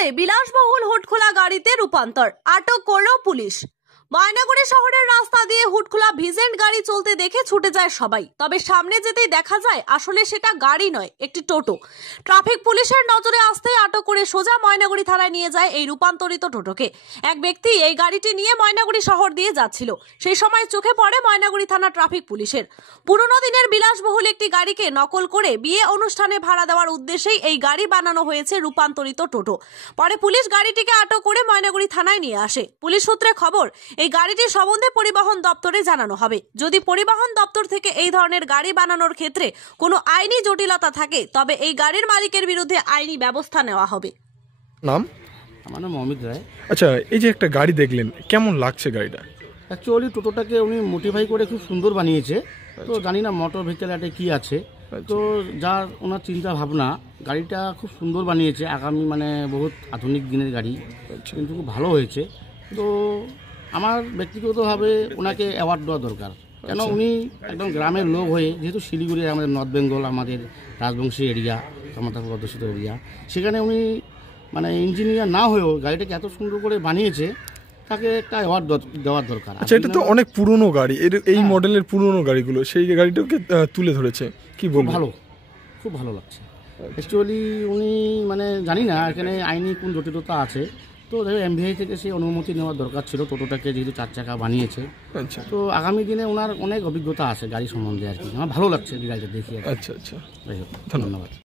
রাস্তাতে বিলাসবহুল হুডখোলা গাড়িতে রূপান্তর, আটক করলো পুলিশ। ময়নাগুড়ি শহরের রাস্তা দিয়ে হুডখোলা ভিজেন্ট গাড়ি চলতে দেখে ছুটে যায় সবাই। তবে সামনে যেতেই দেখা যায় আসলে সেটা গাড়ি নয়, একটি টোটো। ট্রাফিক পুলিশের নজরে আসতেই আটক করে সোজা ময়নাগুড়ি থানায় নিয়ে যায় এই রূপান্তরিত টোটোকে। এক ব্যক্তি এই গাড়িটি নিয়ে ময়নাগুড়ি শহর দিয়ে যাচ্ছিল, সেই সময় চোখে পড়ে ময়নাগুড়ি থানা ট্রাফিক পুলিশের। পুরনো দিনের বিলাসবহুল একটি গাড়িকে নকল করে বিয়ে অনুষ্ঠানে ভাড়া দেওয়ার উদ্দেশ্যেই এই গাড়ি বানানো হয়েছে রূপান্তরিত টোটো। পরে পুলিশ গাড়িটিকে আটক করে ময়নাগুড়ি থানায় নিয়ে আসে। পুলিশ সূত্রে খবর, এই গাড়িটির সম্বন্ধে পরিবহন দপ্তরে জানানো হবে। যদি পরিবহন দপ্তর থেকে এই ধরনের গাড়ি বানানোর ক্ষেত্রে কোনো আইনি জটিলতা থাকে তবে এই গাড়ির মালিকের বিরুদ্ধে আইনি ব্যবস্থা নেওয়া হবে। নাম? আমার নাম অমিত রায়। আচ্ছা, এই যে একটা গাড়ি দেখলেন, কেমন লাগছে গাড়িটা? অ্যাকচুয়ালি টোটোটাকে উনি মোটিফাই করে খুব সুন্দর বানিয়েছে। তো জানি না মোটর ভেহিকেল একটা কী আছে, তো যার ওনার চিন্তা ভাবনা, গাড়িটা খুব সুন্দর বানিয়েছে। আগামী বহুত আধুনিক দিনের গাড়ি, কিন্তু খুব ভালো হয়েছে। তো আমার ব্যক্তিগতভাবে ওনাকে অ্যাওয়ার্ড দেওয়া দরকার, কেন উনি একদম গ্রামের লোক হয়ে, যেহেতু শিলিগুড়ি আমাদের নর্থ বেঙ্গল, আমাদের রাজবংশী এরিয়া, ক্ষমতাপুর অধ্যুষিত এরিয়া, সেখানে উনি ইঞ্জিনিয়ার না হয়েও গাড়িটাকে এত সুন্দর করে বানিয়েছে, তাকে একটা অ্যাওয়ার্ড দেওয়ার দরকার। আচ্ছা, এটা তো অনেক পুরনো গাড়ি, এই মডেলের পুরনো গাড়িগুলো, সেই গাড়িটাকে তুলে ধরেছে, কি বলবো? ভালো, খুব ভালো লাগছে। অ্যাকচুয়ালি উনি জানি না এখানে আইনি কোন জটিলতা আছে, তো এমভিআই থেকে সেই অনুমতি নেওয়ার দরকার ছিল। টোটোটাকে যেহেতু 4 চাকা বানিয়েছে, আচ্ছা, তো আগামী দিনে ওনার অনেক অভিজ্ঞতা আছে গাড়ি সম্বন্ধে আর কি। আমার ভালো লাগছে গাড়িটা দেখি। আচ্ছা, ধন্যবাদ।